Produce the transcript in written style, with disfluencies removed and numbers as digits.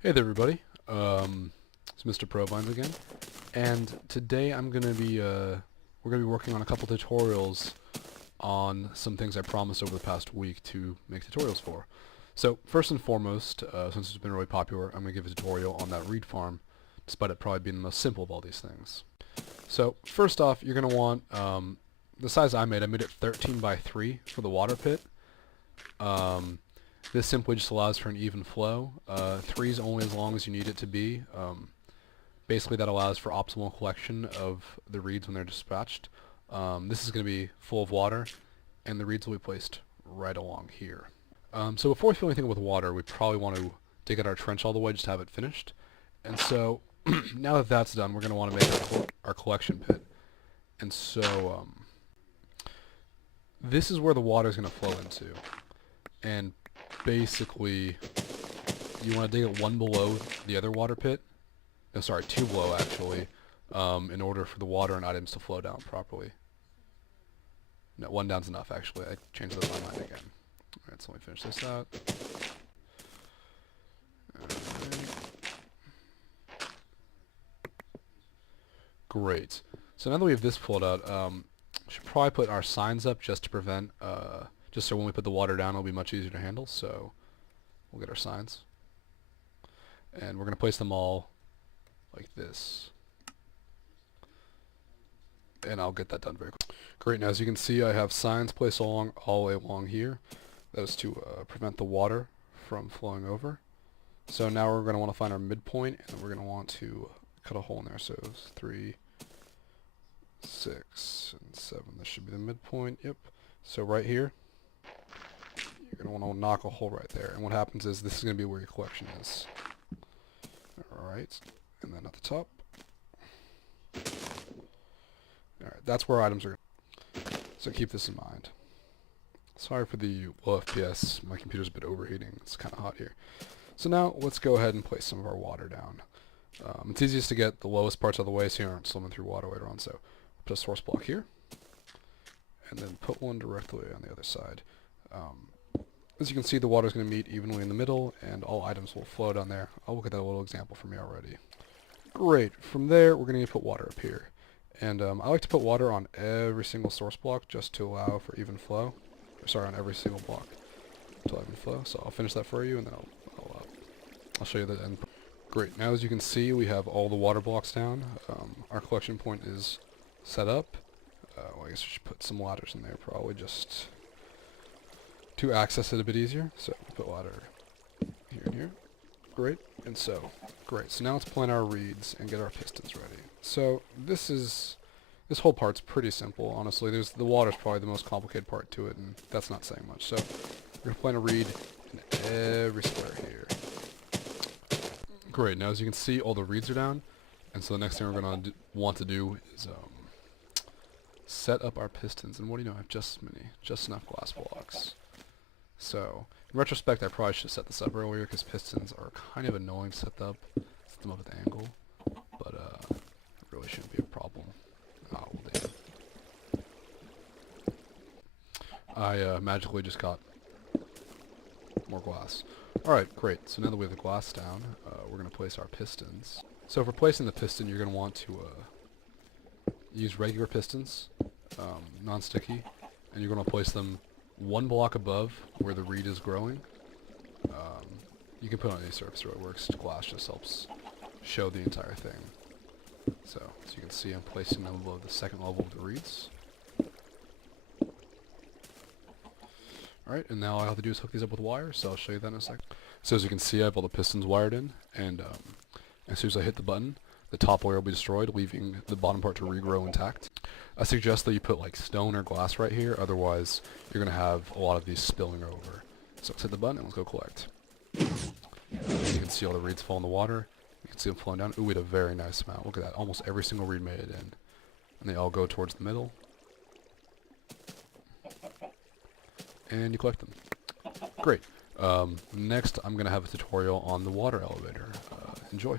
Hey there, everybody. It's Mr. Provines again, and today we're gonna be working on a couple tutorials on some things I promised over the past week to make tutorials for. So first and foremost, since it's been really popular, I'm gonna give a tutorial on that reed farm, despite it probably being the most simple of all these things. So first off, you're gonna want the size I made. I made it 13 by 3 for the water pit. This simply just allows for an even flow. 3 is only as long as you need it to be. Basically that allows for optimal collection of the reeds when they're dispatched. This is going to be full of water, and the reeds will be placed right along here. So before we fill anything with water, we probably want to dig out our trench all the way just to have it finished. And so now that that's done, we're going to want to make our collection pit. And so this is where the water is going to flow into. And basically, you want to dig it one below the other water pit. No, sorry, two below actually, in order for the water and items to flow down properly. No, one down's enough actually. I changed my mind again. Alright, so let me finish this out. Great. So now that we have this pulled out, we should probably put our signs up just to prevent, just so when we put the water down it'll be much easier to handle. So we'll get our signs. And we're going to place them all like this. And I'll get that done very quickly. Great, now as you can see I have signs placed all the way along here. That is to prevent the water from flowing over. So now we're going to want to find our midpoint, and we're going to want to cut a hole in there. So 3, 6, and 7. This should be the midpoint. Yep. So right here, you're going to want to knock a hole right there. And what happens is this is going to be where your collection is. Alright. And then at the top. Alright, that's where items are. So keep this in mind. Sorry for the low FPS. My computer's a bit overheating. It's kind of hot here. So now let's go ahead and place some of our water down. It's easiest to get the lowest parts out of the way so you aren't swimming through water later on. So put a source block here, and then put one directly on the other side. As you can see, the water is going to meet evenly in the middle, and all items will flow down there. I'll look at that little example for me already. Great. From there, we're going to need to put water up here. And I like to put water on every single source block just to allow for even flow. Sorry, on every single block to allow even flow. So I'll finish that for you, and then I'll show you the end. Great. Now as you can see, we have all the water blocks down. Our collection point is set up. Well, I guess we should put some ladders in there probably just to access it a bit easier. So we'll put ladder here and here. Great. And so, great. So now let's plant our reeds and get our pistons ready. So this whole part's pretty simple, honestly. The water's probably the most complicated part to it, and that's not saying much. So we're going to plant a reed in every square here. Great. Now as you can see, all the reeds are down, and so the next thing we're going to want to do is set up our pistons. And what do you know? I have just enough glass blocks. So in retrospect, I probably should have set this up earlier because pistons are kind of annoying to set them up at the angle, but it really shouldn't be a problem. Oh, well, damn. I magically just got more glass. Alright, great. So now that we have the glass down, we're going to place our pistons. So for placing the piston, you're going to want to use regular pistons, non-sticky, and you're going to place them one block above where the reed is growing. You can put it on any surface where it works. Glass just helps show the entire thing. So as you can see, I'm placing them above the second level of the reeds. Alright, and now all I have to do is hook these up with wire, so I'll show you that in a second. So as you can see, I have all the pistons wired in, and as soon as I hit the button, the top layer will be destroyed, leaving the bottom part to regrow intact. I suggest that you put like stone or glass right here, otherwise you're going to have a lot of these spilling over. So let's hit the button and let's go collect. You can see all the reeds fall in the water. You can see them flowing down. Ooh, we had a very nice amount. Look at that. Almost every single reed made it in. And they all go towards the middle. And you collect them. Great. Next, I'm going to have a tutorial on the water elevator. Enjoy.